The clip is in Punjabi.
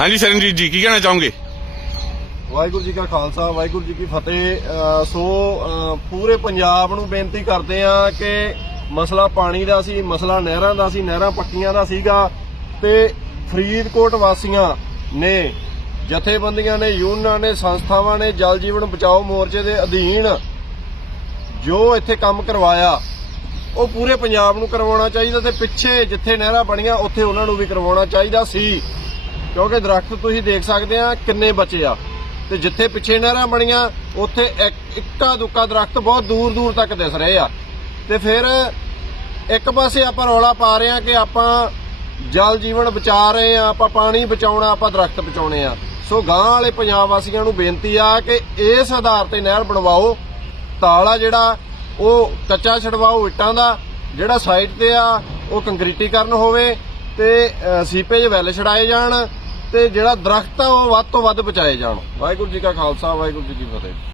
ਹਾਂਜੀ ਸ਼ਰਨਜੀਤ ਜੀ, ਕੀ ਕਹਿਣਾ ਚਾਹੋਗੇ? ਵਾਹਿਗੁਰੂ ਜੀ ਕਾ ਖਾਲਸਾ, ਵਾਹਿਗੁਰੂ ਜੀ ਕੀ ਫਤਿਹ। ਅਹ ਸੋ, ਅਹ ਪੂਰੇ ਪੰਜਾਬ ਨੂੰ ਬੇਨਤੀ ਕਰਦੇ ਆ ਕਿ ਮਸਲਾ ਪਾਣੀ ਦਾ ਸੀ, ਮਸਲਾ ਨਹਿਰਾਂ ਦਾ ਸੀ, ਨਹਿਰਾਂ ਪੱਕੀਆਂ ਦਾ ਸੀਗਾ ਤੇ ਫਰੀਦਕੋਟ ਵਾਸੀਆਂ ਨੇ, ਜਥੇਬੰਦੀਆਂ ਨੇ, ਯੂਨੀਅਨਾਂ ਨੇ, ਸੰਸਥਾਵਾਂ ਨੇ ਜਲ ਜੀਵਨ ਬਚਾਓ ਮੋਰਚੇ ਦੇ ਅਧੀਨ ਜੋ ਇੱਥੇ ਕੰਮ ਕਰਵਾਇਆ, ਉਹ ਪੂਰੇ ਪੰਜਾਬ ਨੂੰ ਕਰਵਾਉਣਾ ਚਾਹੀਦਾ ਤੇ ਪਿੱਛੇ ਜਿੱਥੇ ਨਹਿਰਾਂ ਬਣੀਆਂ, ਉੱਥੇ ਉਹਨਾਂ ਨੂੰ ਵੀ ਕਰਵਾਉਣਾ ਚਾਹੀਦਾ ਸੀ। ਕਿਉਂਕਿ ਦਰਖਤ ਤੁਸੀਂ ਦੇਖ ਸਕਦੇ ਆ ਕਿੰਨੇ ਬਚੇ ਆ। ਤੇ ਜਿੱਥੇ ਪਿੱਛੇ ਨਹਿਰਾਂ ਬਣੀਆਂ, ਉੱਥੇ ਇੱਕ- ਇੱਕਾ ਦੁੱਕਾ ਦਰਖਤ ਬਹੁਤ ਦੂਰ ਦੂਰ ਤੱਕ ਦਿਸ ਰਹੇ ਆ। ਤੇ ਫਿਰ ਇੱਕ ਪਾਸੇ ਆਪਾਂ ਰੌਲਾ ਪਾ ਰਹੇ ਆ ਕਿ ਆਪਾਂ ਜਲ ਜੀਵਨ ਬਚਾ ਰਹੇ ਆ, ਆਪਾਂ ਪਾਣੀ ਬਚਾਉਣਾ, ਆਪਾਂ ਦਰਖਤ ਬਚਾਉਣੇ ਆ। ਸੋ ਗਾਂ ਵਾਲੇ ਪੰਜਾਬ ਵਾਸੀਆਂ ਨੂੰ ਬੇਨਤੀ ਆ ਕਿ ਇਸ ਆਧਾਰ ਤੇ ਨਹਿਰ ਬਣਵਾਓ। ਤਾਲਾ ਜਿਹੜਾ, ਉਹ ਕੱਚਾ ਛਡਵਾਓ ਇੱਟਾਂ ਦਾ, ਜਿਹੜਾ ਸਾਈਡ ਤੇ ਆ, ਉਹ ਕੰਕਰੀਟੀਕਰਨ ਹੋਵੇ ਤੇ ਸੀਪੇਜ ਵੈਲ ਛਡਾਏ ਜਾਣ। ਤੇ ਜਿਹੜਾ ਦਰਖਤ ਆ ਉਹ ਵੱਧ ਤੋਂ ਵੱਧ ਬਚਾਏ ਜਾਣ। ਵਾਹਿਗੁਰੂ ਜੀ ਕਾ ਖਾਲਸਾ, ਵਾਹਿਗੁਰੂ ਜੀ ਕੀ ਫਤਿਹ।